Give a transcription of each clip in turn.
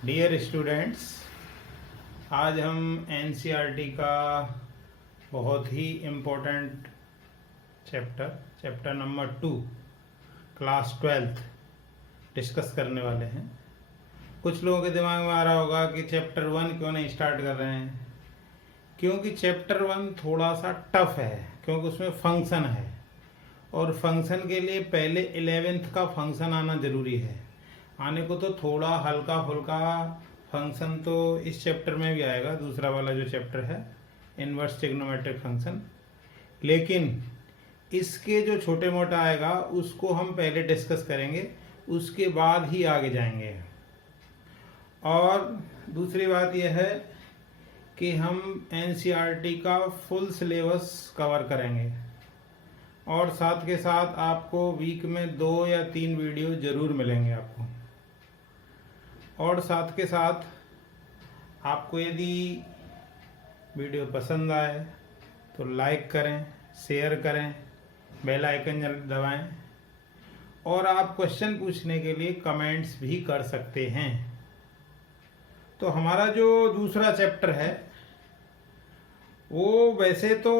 Dear students, आज हम NCERT का बहुत ही important chapter number 2 class 12th discuss करने वाले हैं। कुछ लोगों के दिमाग में आ रहा होगा कि चैप्टर 1 क्यों नहीं स्टार्ट कर रहे हैं, क्योंकि चैप्टर 1 थोड़ा सा टफ है, क्योंकि उसमें फंक्शन है और फंक्शन के लिए पहले 11th का फंक्शन आना ज़रूरी है। आने को तो थोड़ा हल्का फुल्का फंक्शन तो इस चैप्टर में भी आएगा, दूसरा वाला जो चैप्टर है इनवर्स ट्रिग्नोमेट्रिक फंक्शन, लेकिन इसके जो छोटे मोटा आएगा उसको हम पहले डिस्कस करेंगे, उसके बाद ही आगे जाएंगे। और दूसरी बात यह है कि हम एनसीईआरटी का फुल सिलेबस कवर करेंगे और साथ के साथ आपको वीक में 2 या 3 वीडियो ज़रूर मिलेंगे आपको। और साथ के साथ आपको यदि वीडियो पसंद आए तो लाइक करें, शेयर करें, बेल आइकन दबाएं और आप क्वेश्चन पूछने के लिए कमेंट्स भी कर सकते हैं। तो हमारा जो दूसरा चैप्टर है वो वैसे तो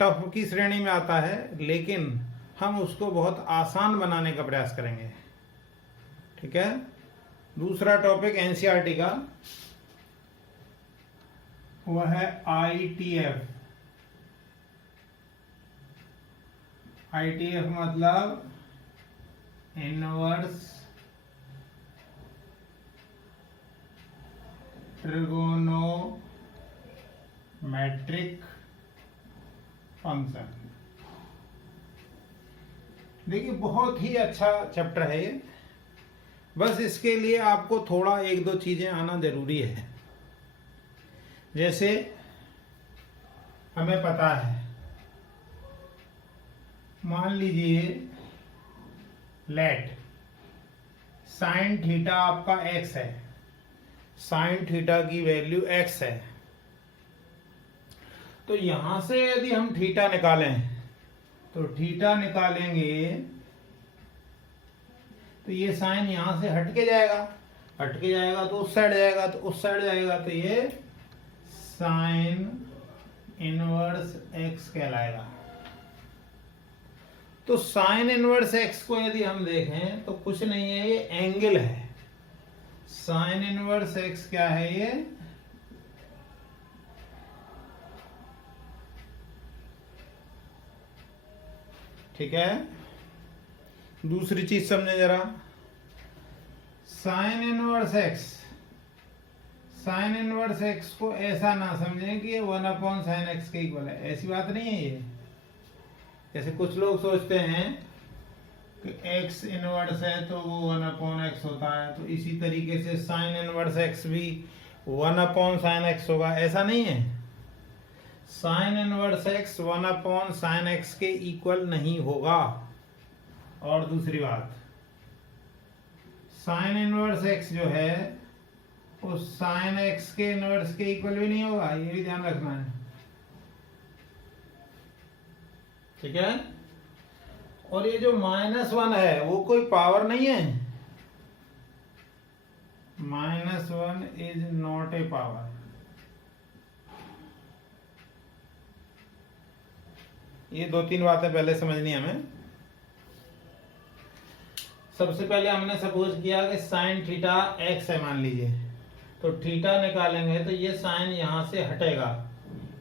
टफ की श्रेणी में आता है, लेकिन हम उसको बहुत आसान बनाने का प्रयास करेंगे। ठीक है, दूसरा टॉपिक एनसीईआरटी का वह है आईटीएफ। आईटीएफ मतलब इनवर्स ट्रिगोनोमेट्रिक फंक्शन। देखिए, बहुत ही अच्छा चैप्टर है ये। बस इसके लिए आपको थोड़ा 1-2 चीज़ें आना ज़रूरी है। जैसे हमें पता है, मान लीजिए लेट साइन थीटा आपका x है, साइन थीटा की वैल्यू x है। तो यहां से यदि हम थीटा निकालें तो थीटा निकालेंगे तो ये साइन यहां से हट के जाएगा, तो उस साइड जाएगा, तो उस साइड जाएगा, तो ये साइन इनवर्स x कहलाएगा। तो साइन इनवर्स x को यदि हम देखें तो कुछ नहीं है, ये एंगल है। साइन इनवर्स x क्या है? ये ठीक है। दूसरी चीज समझे जरा, साइन इनवर्स x को ऐसा ना समझें कि ये 1/sin x के इक्वल है, ऐसी बात नहीं है ये। जैसे कुछ लोग सोचते हैं कि x इनवर्स है तो वो 1/x होता है, तो इसी तरीके से साइन इनवर्स x भी 1/sin x होगा, ऐसा नहीं है। Sine inverse x 1/sin x के इक्वल नहीं होगा। और दूसरी बात, साइन इनवर्स x जो है वो साइन x के इनवर्स के इक्वल भी नहीं होगा, ये भी ध्यान रखना है। ठीक है। और ये जो -1 है वो कोई पावर नहीं है, -1 इज नॉट ए पावर। ये 2-3 बातें पहले समझनी है हमें। सबसे पहले हमने सपोज किया कि साइन थीटा x है, मान लीजिए, तो थीटा निकालेंगे तो ये साइन यहां से हटेगा,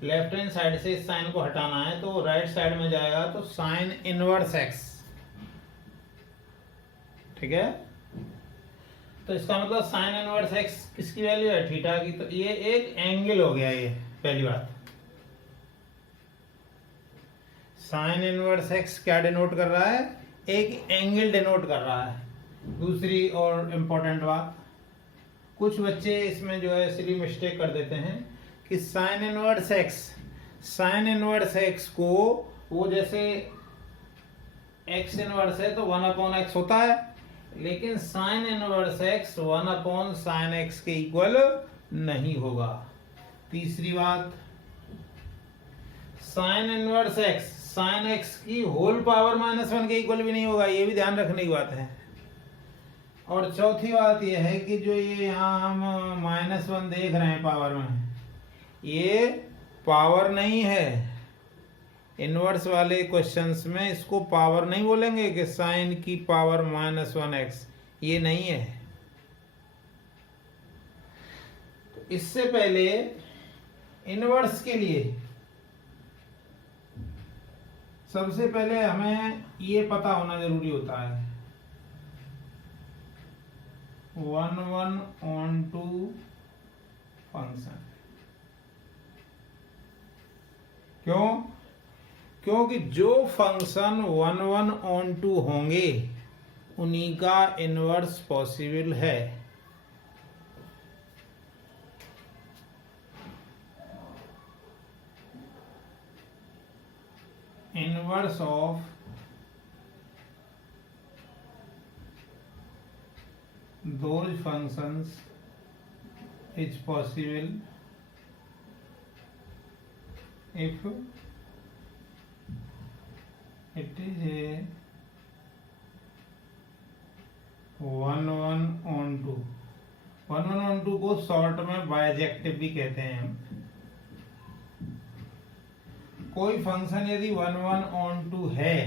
लेफ्ट हैंड साइड से इस साइन को हटाना है तो राइट साइड में जाएगा, तो साइन इनवर्स x। ठीक है। तो इसका मतलब साइन इनवर्स x किसकी वैल्यू है? थीटा की। तो ये एक एंगल हो गया, ये पहली बात। साइन इनवर्स x क्या डिनोट कर रहा है? एक एंगल डिनोट कर रहा है। दूसरी और इम्पोर्टेंट बात, कुछ बच्चे इसमें जो है सिली मिस्टेक कर देते हैं कि साइन इनवर्स x को वो जैसे x इनवर्स है तो 1/x होता है, लेकिन sine inverse x 1/sin x के इक्वल नहीं होगा। तीसरी बात, sine inverse x sin x की होल पावर -1 के इक्वल भी नहीं होगा, ये भी ध्यान रखने की बात है। और चौथी बात यह है कि जो ये यहाँ हम -1 देख रहे हैं पावर में, ये पावर नहीं है। इनवर्स वाले क्वेश्चंस में इसको पावर नहीं बोलेंगे कि साइन की पावर -1x, ये नहीं है। तो इससे पहले इनवर्स के लिए सबसे पहले हमें ये पता होना जरूरी होता है 1/1/2 फंक्शन। क्यों? क्योंकि जो फंक्शन 1/1/2 होंगे उन्हीं का इनवर्स पॉसिबल है। Inverse of those functions is possible if it is a 1/1/2। 1/1/2 को शॉर्ट में बाइजेक्टिव भी कहते हैं हम। कोई फंक्शन यदि 1/1/2 है,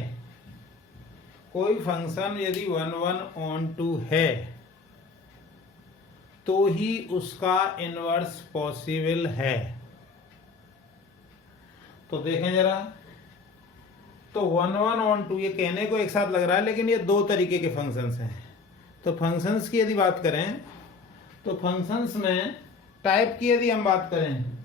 कोई फंक्शन यदि 1/1/2 है तो ही उसका इनवर्स पॉसिबल है। तो देखें जरा, तो 1/1/2 ये कहने को एक साथ लग रहा है, लेकिन ये दो तरीके के फंक्शंस हैं। तो फंक्शंस की यदि बात करें तो फंक्शंस में टाइप की यदि हम बात करें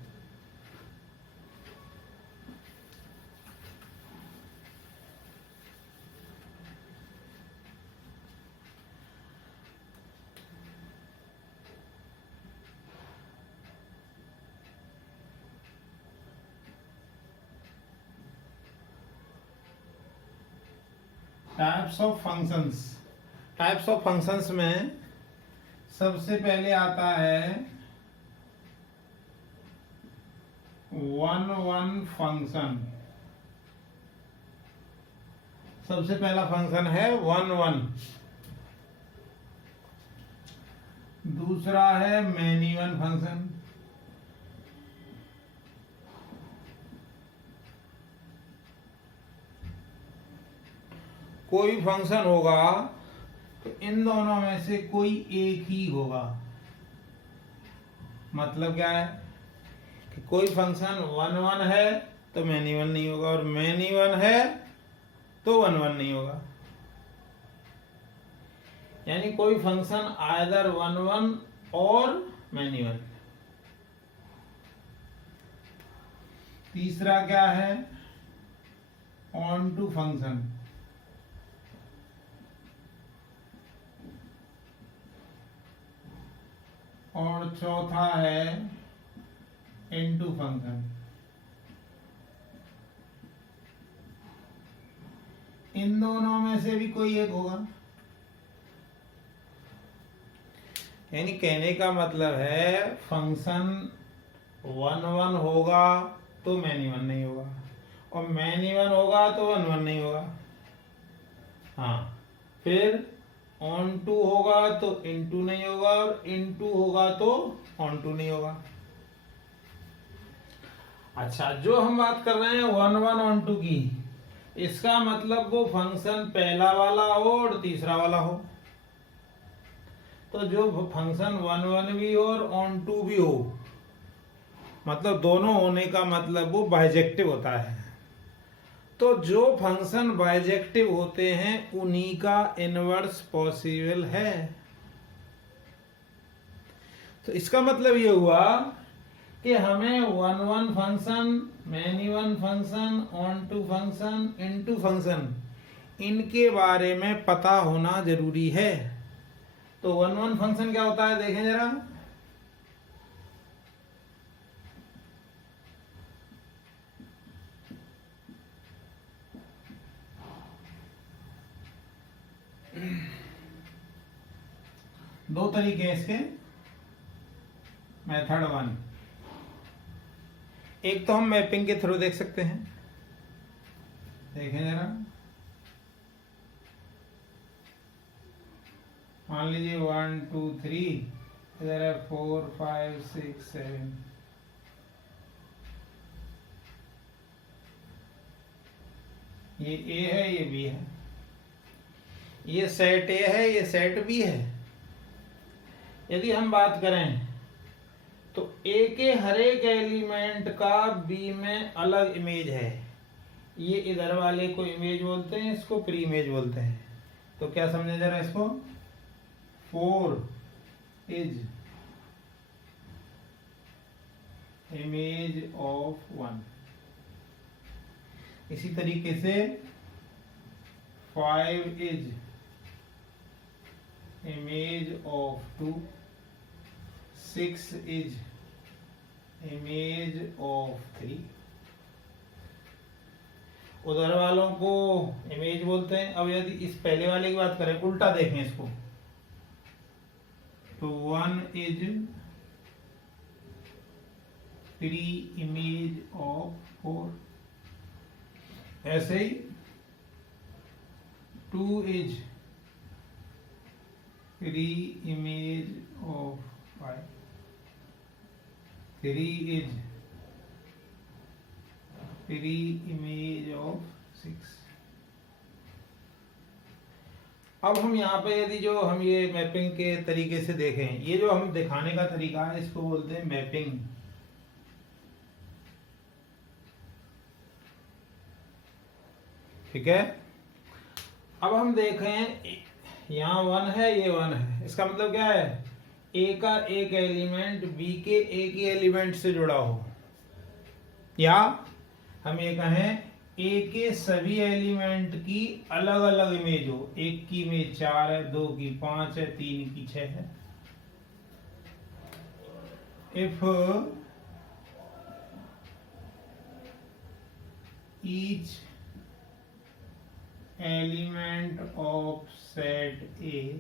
टाइप्स ऑफ फंक्शंस में सबसे पहले आता है 1/1 फंक्शन। सबसे पहला फंक्शन है 1/1। दूसरा है मैनी वन फंक्शन। कोई फंक्शन होगा तो इन दोनों में से कोई एक ही होगा। मतलब क्या है कि कोई फंक्शन 1/1 है तो मैनी वन नहीं होगा, और मैनी वन है तो 1/1 नहीं होगा। यानी कोई फंक्शन आइदर 1/1 और मैनी वन। तीसरा क्या है? Onto function. और चौथा है इनटू फंक्शन। इन दोनों में से भी कोई एक होगा। यानी कहने का मतलब है फंक्शन 1/1 होगा तो मैनी वन नहीं होगा, और मैनी वन होगा तो 1/1 नहीं होगा। हाँ, फिर ऑन टू होगा तो इनटू नहीं होगा, और इनटू होगा तो ऑन टू नहीं होगा। अच्छा, जो हम बात कर रहे हैं 1/1/2 की, इसका मतलब वो फंक्शन पहला वाला हो और तीसरा वाला हो। तो जो फंक्शन 1/1 भी हो और ऑन टू भी हो, मतलब दोनों होने का मतलब वो बाइजेक्टिव होता है। तो जो फंक्शन बाइजेक्टिव होते हैं उन्हीं का इनवर्स पॉसिबल है। तो इसका मतलब ये हुआ कि हमें 1/1 function, many one function, onto function, into function, इनके बारे में पता होना जरूरी है। तो 1/1 फंक्शन क्या होता है देखें जरा। दो तरीके हैं इसके, मेथड 1। एक तो हम मैपिंग के थ्रू देख सकते हैं। देखें जरा, मान लीजिए 1 2 3, इधर है 4 5 6 7, ये ए है ये बी है, ये सेट ए है ये सेट बी है। यदि हम बात करें तो ए के हर एक एलिमेंट का बी में अलग इमेज है। ये इधर वाले को इमेज बोलते हैं, इसको प्री इमेज बोलते हैं। तो क्या समझे जरा इसको, 4 इज इमेज ऑफ 1, इसी तरीके से 5 is image of 2, 6 is image of 3। उधर वालों को इमेज बोलते हैं। अब यदि इस पहले वाले की बात करें, उल्टा देखें इसको, तो 1 इज प्री इमेज ऑफ 4, ऐसे ही 2 is pre image of 5, 3 is pre image of 6। अब हम यहाँ पे यदि जो हम ये मैपिंग के तरीके से देखें, ये जो हम दिखाने का तरीका है इसको बोलते हैं मैपिंग। ठीक है, अब हम देखें यहाँ 1 है ये 1 है, इसका मतलब क्या है, ए का एक एलिमेंट बी के एक ही एलिमेंट से जुड़ा हो, या हम ये कहें ए के सभी एलिमेंट की अलग अलग इमेज हो। एक की इमेज 4 है, 2 की 5 है, 3 की 6 है। If each element of set A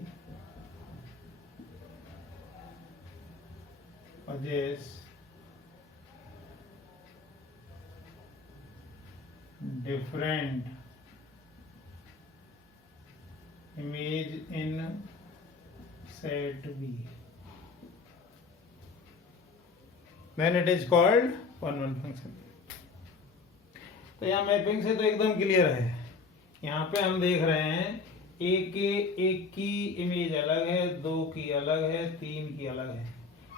possess different image in set B, then it is called one function। तो यहाँ मैपिंग से तो एकदम क्लियर है। यहाँ पे हम देख रहे हैं ए के एक की इमेज अलग है, 2 की अलग है, 3 की अलग है।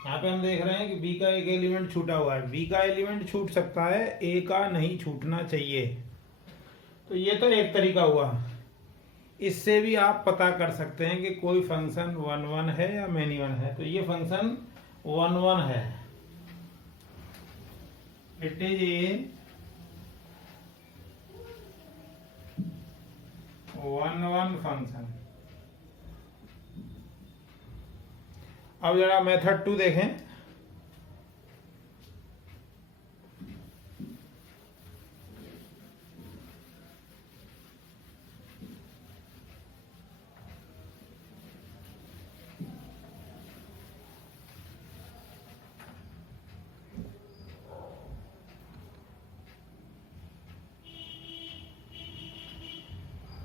यहाँ पे हम देख रहे हैं कि बी का एक एलिमेंट छूटा हुआ है। बी का एलिमेंट छूट सकता है, ए का नहीं छूटना चाहिए। तो ये तो एक तरीका हुआ। इससे भी आप पता कर सकते हैं कि कोई फंक्शन 1 1 है या मैनी 1 है। तो ये फंक्शन 1 1 है, इट इज ए 1 1 फंक्शन। अब जरा मेथड 2 देखें।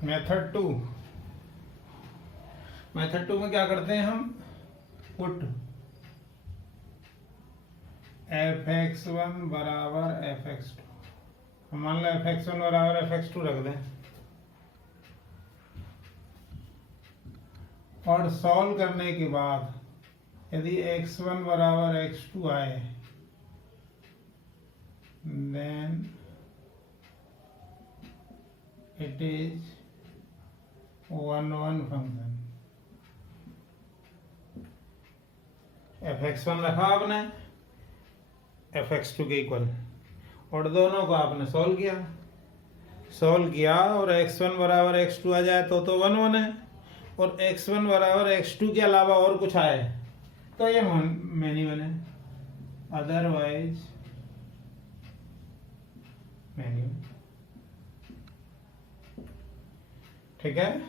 मेथड 2 में क्या करते हैं हम, पुट fx1 बराबर fx2। मान लो fx1 बराबर fx2 रख दें और सॉल्व करने के बाद यदि x1 बराबर x2 आए, then it is 1 1 function. fx1 रखा आपने fx2 के इक्वल और दोनों को आपने सॉल्व किया और x1 बराबर x2 आ जाए तो 1 1 है, और x1 बराबर x2 के अलावा और कुछ आए तो ये मैनी 1 है, अदरवाइज मैनी 1। ठीक है,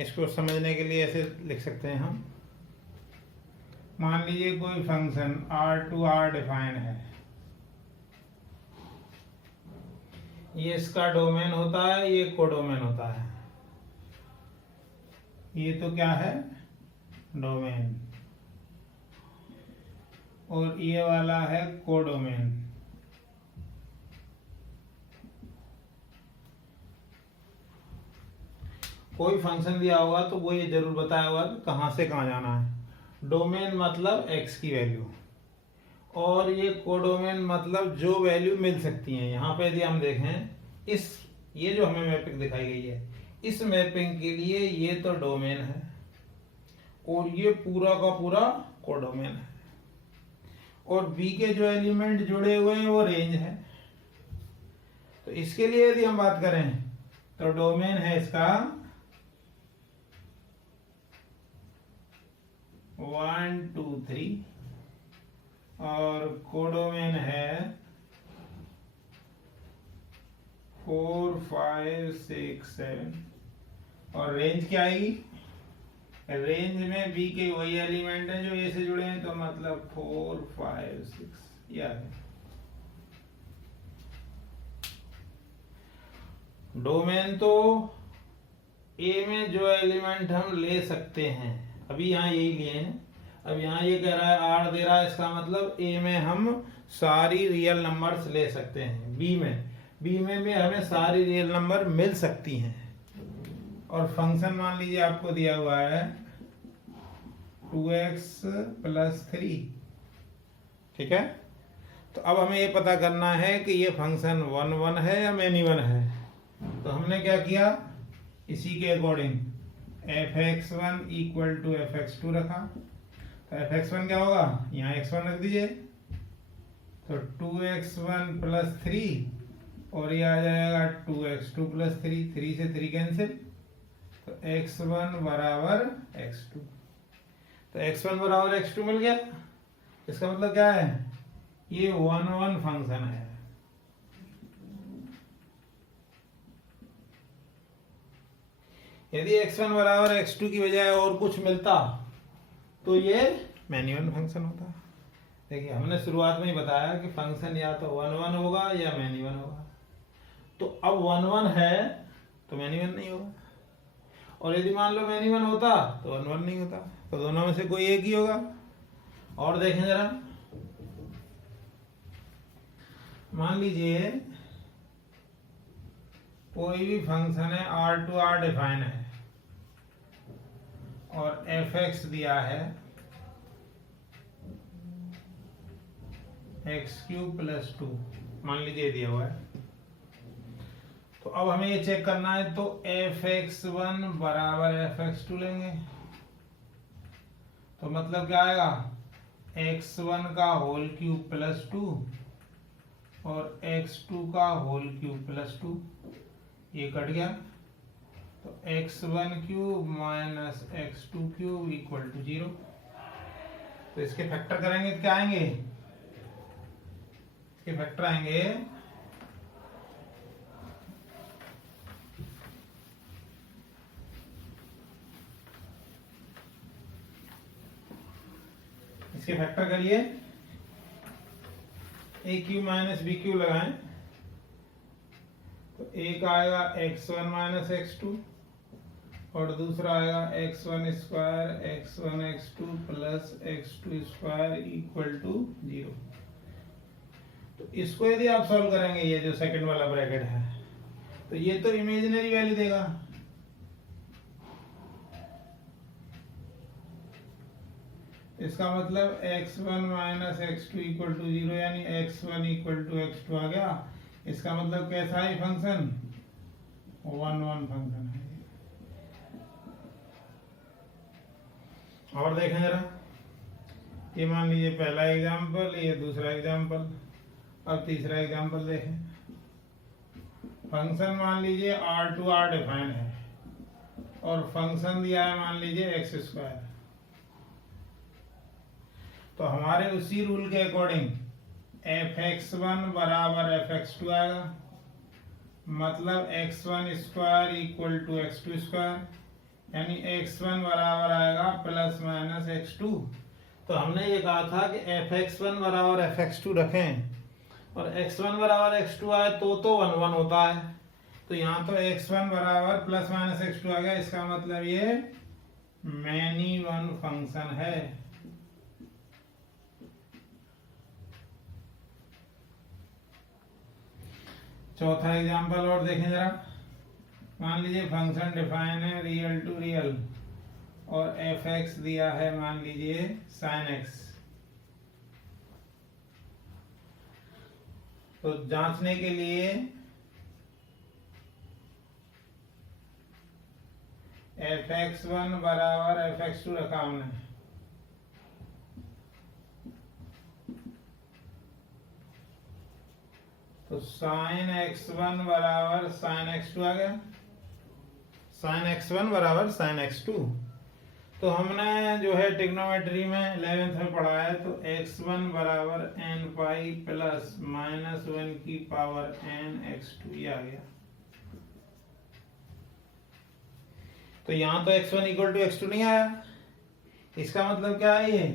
इसको समझने के लिए ऐसे लिख सकते हैं हम। मान लीजिए कोई फंक्शन R2 R डिफाइन है, ये इसका डोमेन होता है, ये कोडोमेन होता है। ये तो क्या है, डोमेन, और ये वाला है कोडोमेन। कोई फंक्शन दिया होगा तो वो ये जरूर बताया होगा कि कहाँ से कहाँ जाना है। डोमेन मतलब x की वैल्यू, और ये कोडोमेन मतलब जो वैल्यू मिल सकती है। यहाँ पे यदि हम देखें, इस ये जो हमें मैपिंग दिखाई गई है, इस मैपिंग के लिए ये तो डोमेन है और ये पूरा का पूरा कोडोमेन है, और b के जो एलिमेंट जुड़े हुए हैं वो रेंज है। तो इसके लिए यदि हम बात करें तो डोमेन है इसका 1 2 3, और कोडोमेन है 4 5 6 7, और रेंज क्या आएगी? रेंज में बी के वही एलिमेंट हैं जो ए से जुड़े हैं, तो मतलब 4 5 6 यह है डोमेन। तो ए में जो एलिमेंट हम ले सकते हैं, अभी यहाँ यही लिए हैं। अब यहाँ ये कह रहा है आर दे रहा है, इसका मतलब ए में हम सारी रियल नंबर्स ले सकते हैं। बी में भी हमें सारी रियल नंबर मिल सकती हैं। और फंक्शन मान लीजिए आपको दिया हुआ है 2x + 3, ठीक है। तो अब हमें ये पता करना है कि ये फंक्शन 1 1 है या मैनी 1 है। तो हमने क्या किया, इसी के अकॉर्डिंग fx1 = fx2 रखा। तो fx1 क्या होगा, यहाँ x1 रख दीजिए, तो 2x1 + 3, और ये आ जाएगा 2x2 + 3, 3 से 3 कैंसिल, तो x1 = x2। तो x1 = x2 मिल गया। इसका मतलब क्या है, ये 1 1 फंक्शन है। यदि x1 = x2 की बजाय और कुछ मिलता तो ये मैनी 1 फंक्शन होता। देखिए हमने शुरुआत में ही बताया कि फंक्शन या तो 1 1 होगा या मैनी 1 होगा। तो अब 1 1 है तो मैनी 1 नहीं होगा, और यदि मान लो मैनी 1 होता तो 1 1 नहीं होता। तो दोनों में से कोई एक ही होगा। और देखें जरा, मान लीजिए कोई भी फंक्शन है R डिफाइन है और fx दिया है x³ + 2, मान लीजिए दिया हुआ है। तो अब हमें ये चेक करना है, तो fx1 = fx2 लेंगे। तो मतलब क्या आएगा, x1 का होल क्यूब + 2 और x2 का होल क्यूब + 2, ये कट गया। तो x1³ - x2³ = 0। तो इसके फैक्टर करेंगे तो क्या आएंगे, इसके फैक्टर आएंगे इसके फैक्टर करिए, a³ - b³ लगाएं, तो एक आएगा x1 - x2 और दूसरा आएगा x1² x1x2 + x2² = 0। तो इसको यदि आप सॉल्व करेंगे, ये जो सेकंड वाला ब्रैकेट है, तो ये तो इमेजिनरी वैल्यू देगा। इसका मतलब x1 - x2 = 0, यानी x1 = x2 आ गया। इसका मतलब कैसा है फंक्शन, 1 1 फंक्शन है। और देखें जरा, ये मान लीजिए पहला एग्जांपल, ये दूसरा एग्जांपल। अब तीसरा एग्जांपल देखें। फंक्शन मान लीजिए R डिफाइन है और फंक्शन दिया है मान लीजिए x²। तो हमारे उसी रूल के अकॉर्डिंग fx1 = fx2 आएगा, मतलब x1² = x2², यानी x1 बराबर आएगा ± x2। तो हमने ये कहा था कि fx1 = fx2 रखें और x1 = x2 आए तो 1 1 होता है। तो यहाँ तो x1 = ± x2 आ गया। इसका मतलब ये मैनी वन फंक्शन है। चौथा एग्जांपल और देखें जरा। मान लीजिए फंक्शन डिफाइन है रियल टू रियल और एफ एक्स दिया है मान लीजिए साइन एक्स। तो जांचने के लिए एफ एक्स वन बराबर एफ एक्स टू रखा हमने। तो साइन एक्स वन बराबर साइन एक्स टू आ गया। साइन एक्स वन बराबर साइन एक्स टू। तो हमने जो है ट्रिग्नोमेट्री में 11th में पढ़ा है। तो एक्स वन बराबर n pi plus minus one की पावर एन एक्स टू ये आ गया। तो यहां तो x1 इक्वल टू x2 नहीं आया। इसका मतलब क्या है? ये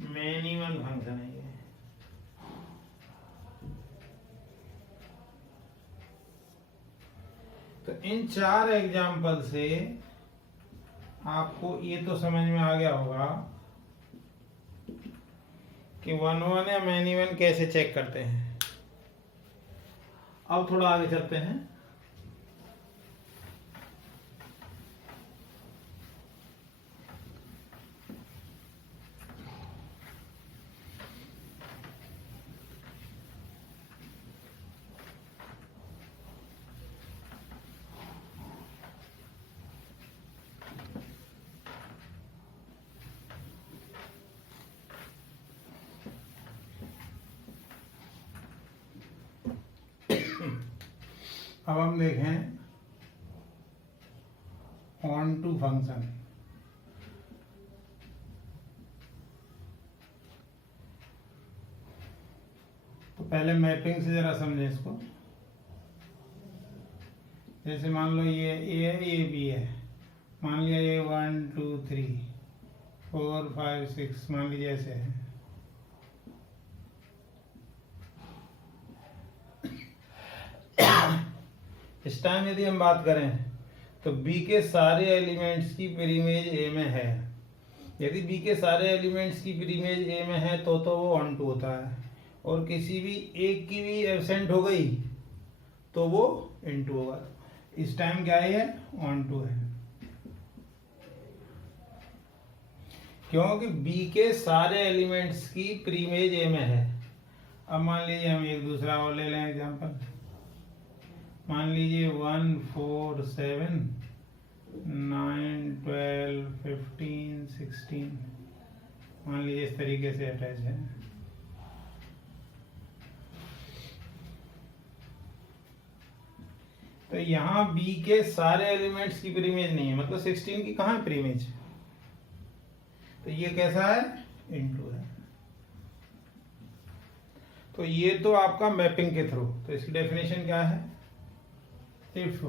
मैनी वन फंक्शन है। तो इन 4 एग्जाम्पल से आपको ये तो समझ में आ गया होगा कि वन वन या मैनी वन कैसे चेक करते हैं। अब थोड़ा आगे चलते हैं। अब हम देखें ऑन टू फंक्शन। तो पहले मैपिंग से जरा समझें इसको। जैसे मान लो ये ए है, ये बी है। मान लिया ये 1 2 3 4 5 6 मान लीजिए ऐसे है। इस टाइम यदि हम बात करें तो B के सारे एलिमेंट्स की प्रीमेज A में है। यदि B के सारे एलिमेंट्स की प्रीमेज A में है तो वो ऑन टू होता है, और किसी भी एक की भी एब्सेंट हो गई तो वो इनटू होगा। इस टाइम क्या है? ऑन टू है, क्योंकि B के सारे एलिमेंट्स की प्रीमेज A में है। अब मान लीजिए हम एक दूसरा और ले लें एग्जांपल। मान लीजिए 1 4 7 9 12 15 16 मान लीजिए इस तरीके से अटैच है। तो यहाँ B के सारे एलिमेंट्स की प्रीमेज नहीं है, मतलब 16 की कहाँ है प्रीमेज? तो ये कैसा है? इनटू है। तो ये तो आपका मैपिंग के थ्रू। तो इसकी डेफिनेशन क्या है? If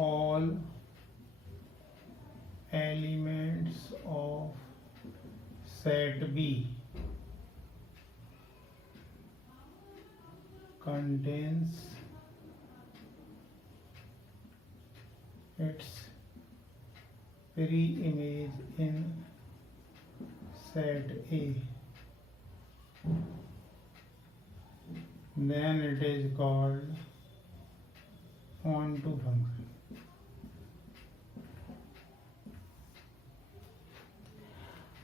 all elements of set B contains its pre-image in set A, then it is called onto function.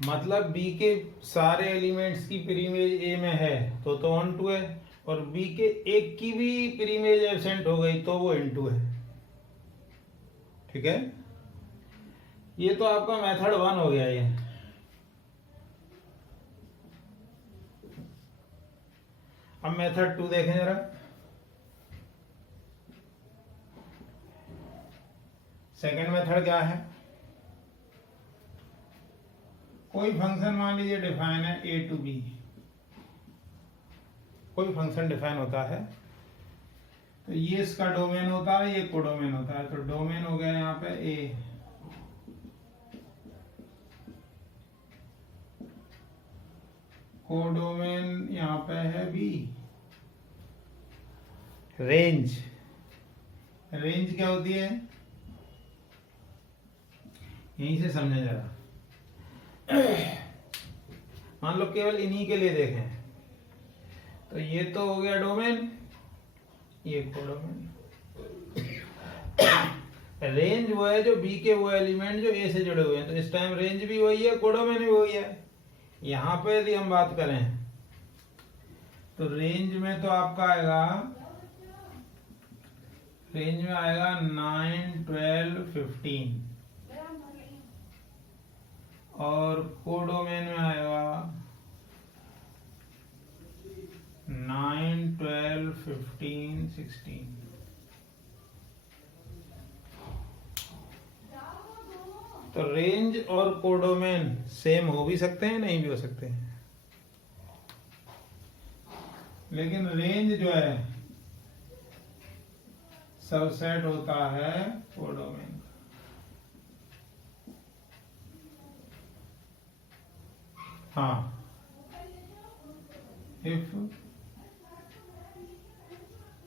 मतलब B के सारे एलिमेंट्स की प्रीमेज A में है तो ऑन टू है, और B के एक की भी प्रीमेज एब्सेंट हो गई तो वो इनटू है। ठीक है, ये तो आपका मेथड 1 हो गया। ये अब मेथड 2 देखें जरा। सेकंड मेथड क्या है? कोई फंक्शन मान लीजिए डिफाइन है A to B। कोई फंक्शन डिफाइन होता है तो ये इसका डोमेन होता है, ये कोडोमेन होता है। तो डोमेन हो गया यहाँ पे A, कोडोमेन यहाँ पे है B। रेंज, रेंज क्या होती है? यहीं से समझें जरा। मान लो केवल इन्हीं के लिए देखें तो ये तो हो गया डोमेन, ये कोडोमेन। रेंज वो है जो बी के वो एलिमेंट जो ए से जुड़े हुए हैं, तो इस टाइम रेंज भी वही है, कोडोमेन भी वही है। यहां पे यदि हम बात करें तो रेंज में तो आपका आएगा, रेंज में आएगा 9, 12, 15 और कोडोमेन में आएगा 9, 12, 15, 16। तो रेंज और कोडोमेन सेम हो भी सकते हैं, नहीं भी हो सकते हैं, लेकिन रेंज जो है सबसेट होता है कोडोमेन का। हाँ, if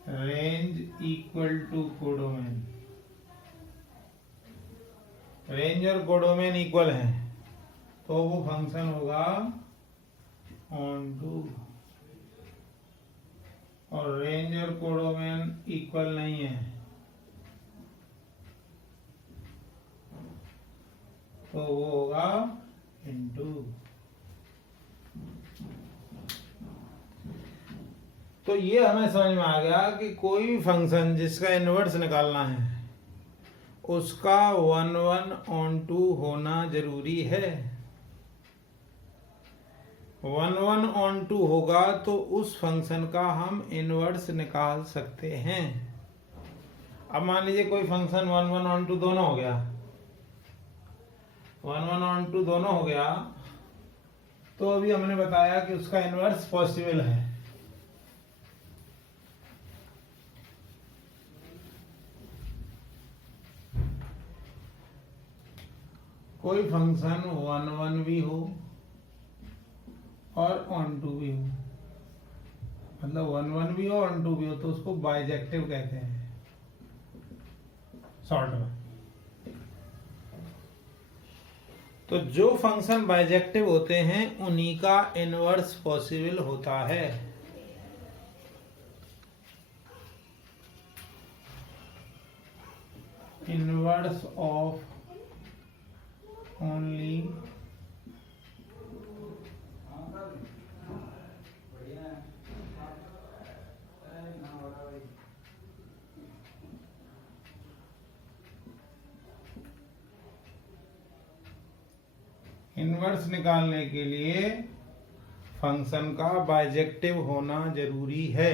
range equal to codomain, range और कोडोमेन इक्वल है तो वो फंक्शन होगा ऑन टू, और रेंज और कोडोमेन इक्वल नहीं है तो वो होगा इनटू। तो ये हमें समझ में आ गया कि कोई भी फंक्शन जिसका इनवर्स निकालना है उसका 1, 1 on 2 होना जरूरी है। 1, 1 on 2 होगा तो उस फंक्शन का हम इनवर्स निकाल सकते हैं। अब मान लीजिए कोई फंक्शन 1, 1 on 2 दोनों हो गया, 1, 1 on 2 दोनों हो गया, तो अभी हमने बताया कि उसका इनवर्स पॉसिबल है। कोई फंक्शन 1, 1 भी हो और on 2 भी हो, मतलब 1, 1 भी हो on 2 भी हो, तो उसको बाइजेक्टिव कहते हैं शॉर्ट में। तो जो फंक्शन बाइजेक्टिव होते हैं उन्हीं का इनवर्स पॉसिबल होता है। इनवर्स ऑफ only इनवर्स निकालने के लिए फंक्शन का बाइजेक्टिव होना जरूरी है।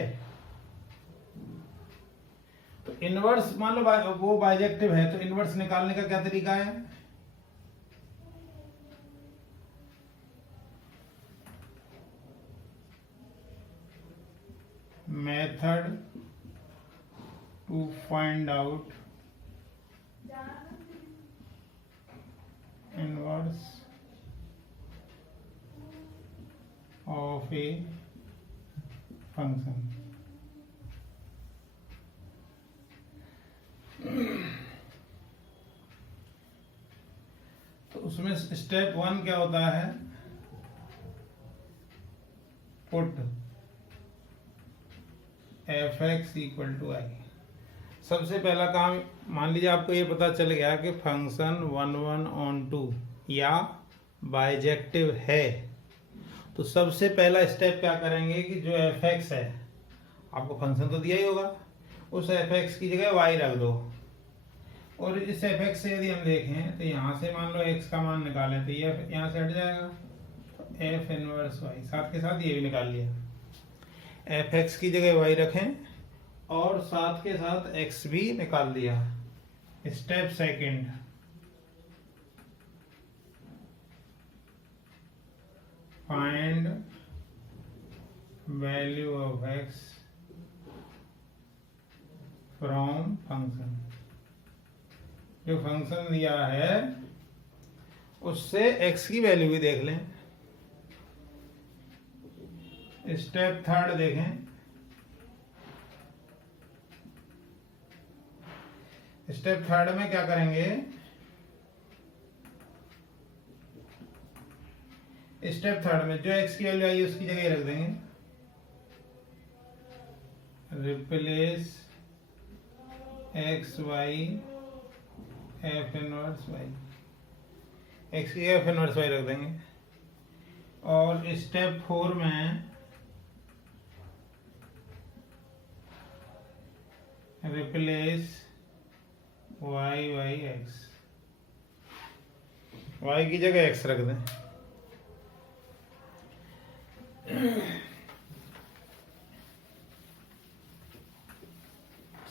तो इनवर्स मान लो वो बाइजेक्टिव है तो इनवर्स निकालने का क्या तरीका है? Method to find out inverse of a function। तो उसमें स्टेप 1 क्या होता है? पुट fx इक्वल टू आई। सबसे पहला काम, मान लीजिए आपको ये पता चल गया कि फंक्शन 1, 1 on 2 या बाइजेक्टिव है, तो सबसे पहला स्टेप क्या करेंगे कि जो fx है, आपको फंक्शन तो दिया ही होगा, उस fx की जगह y रख दो, और इस fx से यदि हम देखें तो यहाँ से मान लो x का मान निकालें तो ये यहाँ से हट जाएगा, तो f इनवर्स y, साथ के साथ ये भी निकाल लिया। fx की जगह y रखें और साथ के साथ x भी निकाल दिया। Step second, find value of x from function. जो फंक्शन दिया है उससे x की वैल्यू भी देख लें। स्टेप थर्ड देखें, स्टेप थर्ड में क्या करेंगे स्टेप थर्ड में जो एक्स की वैल्यू आई उसकी जगह रख देंगे, replace x y f inverse y, x की एफ इनवर्स वाई रख देंगे। और स्टेप 4 में replace y y x, y की जगह एक्स रख दें।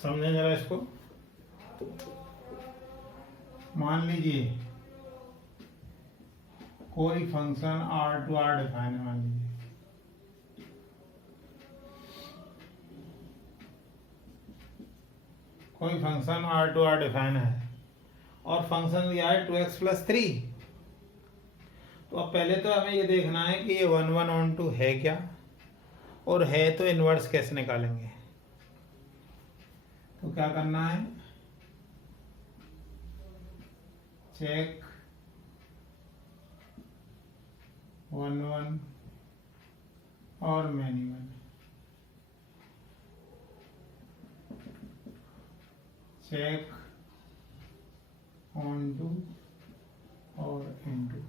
समझें जरा इसको। मान लीजिए कोई फंक्शन R2R डिफाइन है, मान लीजिए कोई फंक्शन R2R डिफाइन है और फंक्शन दिया है 2x + 3। तो अब पहले तो हमें ये देखना है कि ये 1 1 on 2 है क्या, और है तो इनवर्स कैसे निकालेंगे। तो क्या करना है, चेक 1 1 और मैनी 1, चेक ऑन टू और इनटू।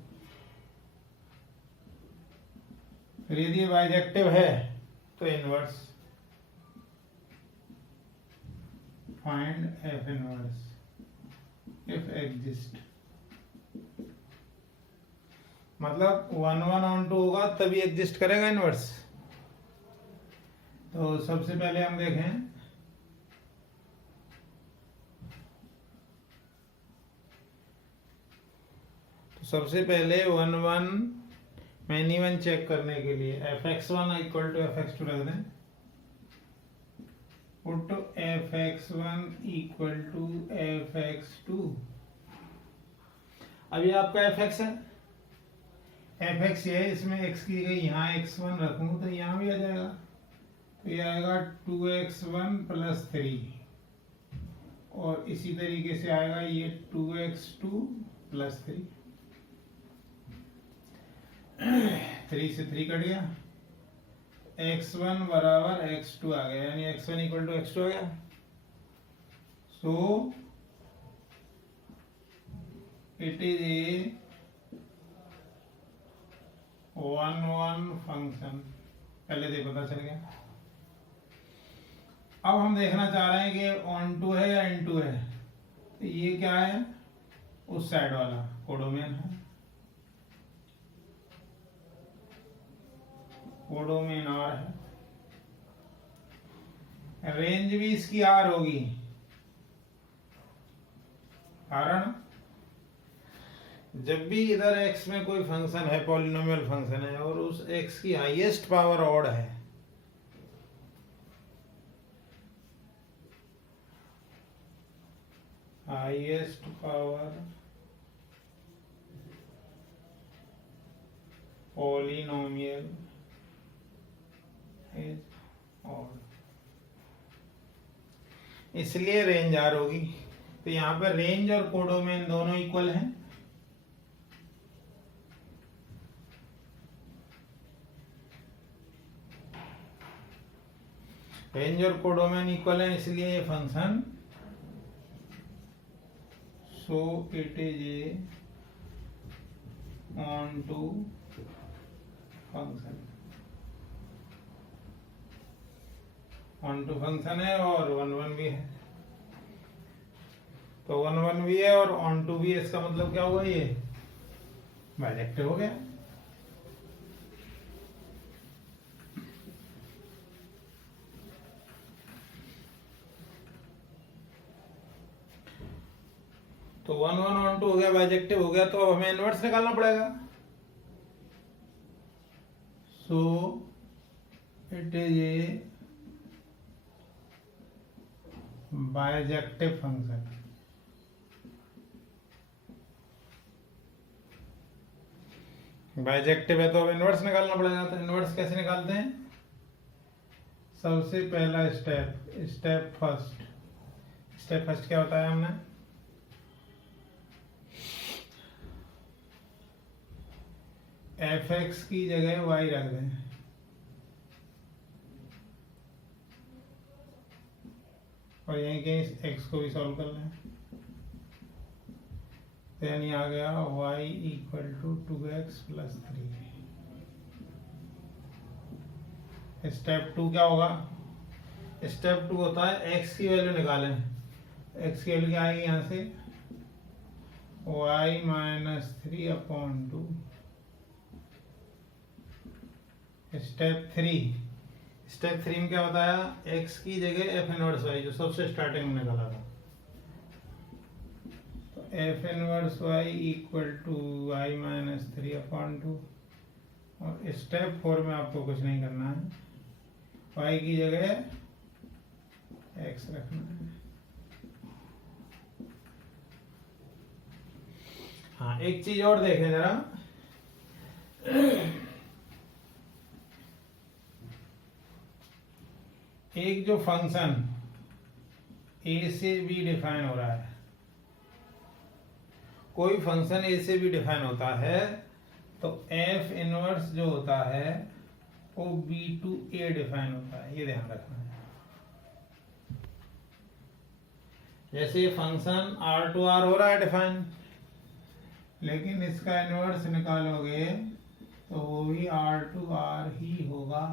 फिर यदि बाइजेक्टिव है तो inverse, find F inverse if exist. मतलब 1 1 on 2 होगा तभी एग्जिस्ट करेगा इनवर्स। तो सबसे पहले हम देखें, तो सबसे पहले 1 1 मैनी 1 चेक करने के लिए fx1 इक्वल टू fx2 रख दें। Put fx1 equal to fx2। अब ये आपका fx है, fx ये है, इसमें x की गई यहाँ x1 रखूं तो यहाँ भी आ जाएगा, तो ये आएगा 2x1 + 3, और इसी तरीके से आएगा ये 2x2 + 3, 3 से 3 कट गया, x1 बराबर x2 आ गया, यानी x1 इक्वल टू x2 आ गया। सो इट इज ए 1 1 फंक्शन। पहले से पता चल गया। अब हम देखना चाह रहे हैं कि ऑन टू है या इन टू है। तो ये क्या है, उस साइड वाला कोडोमेन है, कोडोमेन आर है, रेंज भी इसकी आर होगी, कारण जब भी इधर x में कोई फंक्शन है, पॉलिनोमियल फंक्शन है, और उस x की हाईएस्ट पावर ऑड है, highest power polynomial is odd, इसलिए रेंज आर होगी। तो यहाँ पर रेंज और कोडोमेन दोनों इक्वल हैं। रेंज और कोडोमेन इक्वल है, इसलिए ये function, so it is a onto function, onto function है और 1 1 भी है। तो 1 1 भी है और ऑन टू भी है, इसका मतलब क्या हुआ, ये बाइजेक्टिव हो गया। तो 1 1 ऑन टू हो गया, बाइजेक्टिव हो गया, तो अब हमें इनवर्स निकालना पड़ेगा। सो it is A bijective function. Bijective है तो अब इनवर्स निकालना पड़ेगा। तो इनवर्स कैसे निकालते हैं, सबसे पहला स्टेप फर्स्ट क्या बताया हमने, एफ एक्स की जगह वाई रख दें, और यहीं कहीं एक्स को भी सॉल्व कर लें, तो यानी आ गया y equal to 2x plus 3। Step 2 क्या होगा? स्टेप 2 होता है x की वैल्यू निकालें। x की वैल्यू क्या आएगी यहाँ से? y minus 3/2। स्टेप 3 में क्या बताया? x की जगह f इनवर्स y, जो सबसे स्टार्टिंग में निकाला था, तो f inverse y equal to y minus 3/2। और स्टेप 4 में आपको कुछ नहीं करना है, y की जगह x रखना है। हाँ, एक चीज और देखें जरा, एक जो फंक्शन a से b डिफाइन हो रहा है, कोई फंक्शन a से b डिफाइन होता है, तो f इनवर्स जो होता है वो b टू a डिफाइन होता है, ये ध्यान रखना है। जैसे ये फंक्शन r टू r हो रहा है डिफाइन, लेकिन इसका इनवर्स निकालोगे तो वो भी r टू r ही होगा।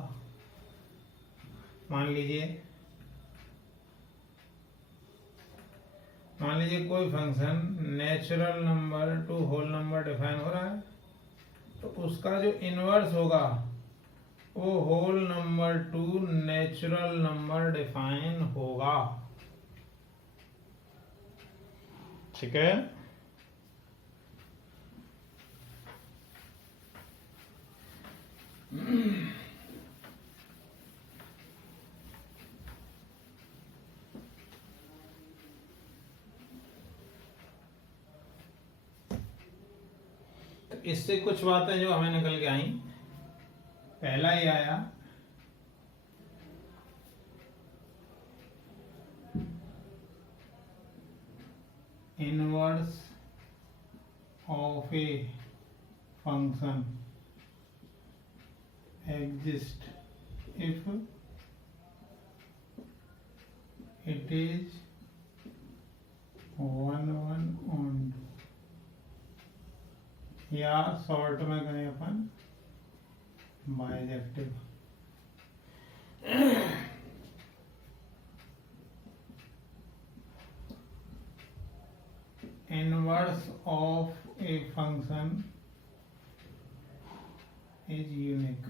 मान लीजिए कोई function natural number to whole number define हो रहा है, तो उसका जो इनवर्स होगा वो whole number to natural number define होगा। ठीक है? तो इससे कुछ बातें जो हमें निकल के आई, पहला ही आया inverse of a function exist if it is 1 on, या शॉर्ट में कहें अपन bijective. Inverse of a function is unique,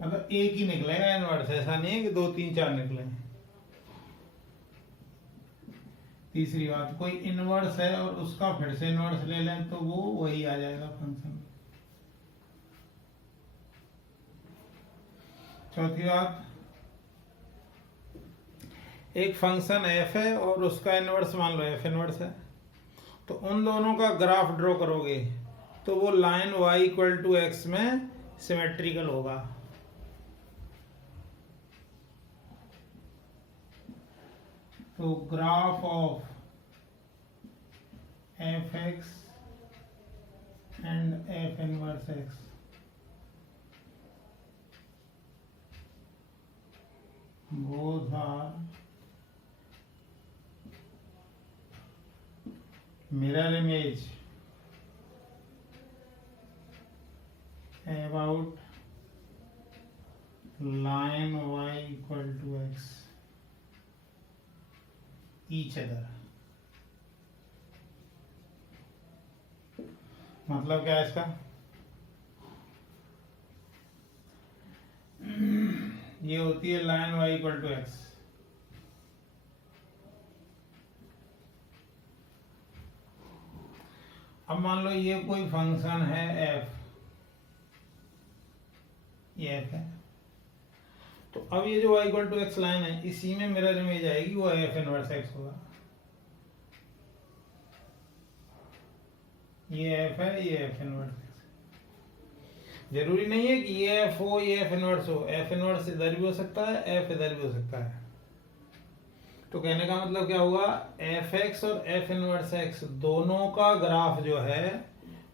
मतलब एक ही निकलेगा इनवर्स, ऐसा नहीं है कि 2 3 4 निकले। तीसरी बात, कोई इनवर्स है और उसका फिर से इनवर्स ले लें तो वो वही आ जाएगा फंक्शन। चौथी बात, एक फंक्शन f है और उसका इनवर्स मान लो f इनवर्स है, तो उन दोनों का ग्राफ ड्रॉ करोगे तो वो line y equal to x में सिमेट्रिकल होगा। तो graph of f x and f inverse x both are mirror image about line y equal to x each other। मतलब क्या है इसका? ये होती है line y equal to x, अब मान लो ये कोई फंक्शन है f, ये f है, तो अब ये जो y equal to x line है इसी में मिरर इमेज आएगी, वो f इनवर्स x होगा। ये f है, ये f इनवर्स x। जरूरी नहीं है कि ये f हो ये f इनवर्स हो, f इनवर्स इधर भी हो सकता है, f इधर भी हो सकता है। तो कहने का मतलब क्या हुआ, f x और f इनवर्स x दोनों का ग्राफ जो है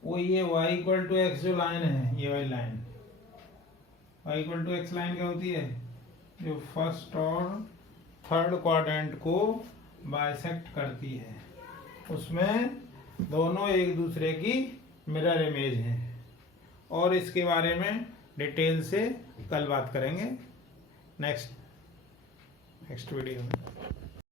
वो ये y इक्वल टू एक्स जो लाइन है, ये वाली line y equal to x line क्या होती है, जो फर्स्ट और थर्ड क्वाड्रेंट को बाइसेक्ट करती है, उसमें दोनों एक दूसरे की मिरर इमेज है। और इसके बारे में डिटेल से कल बात करेंगे नेक्स्ट वीडियो में।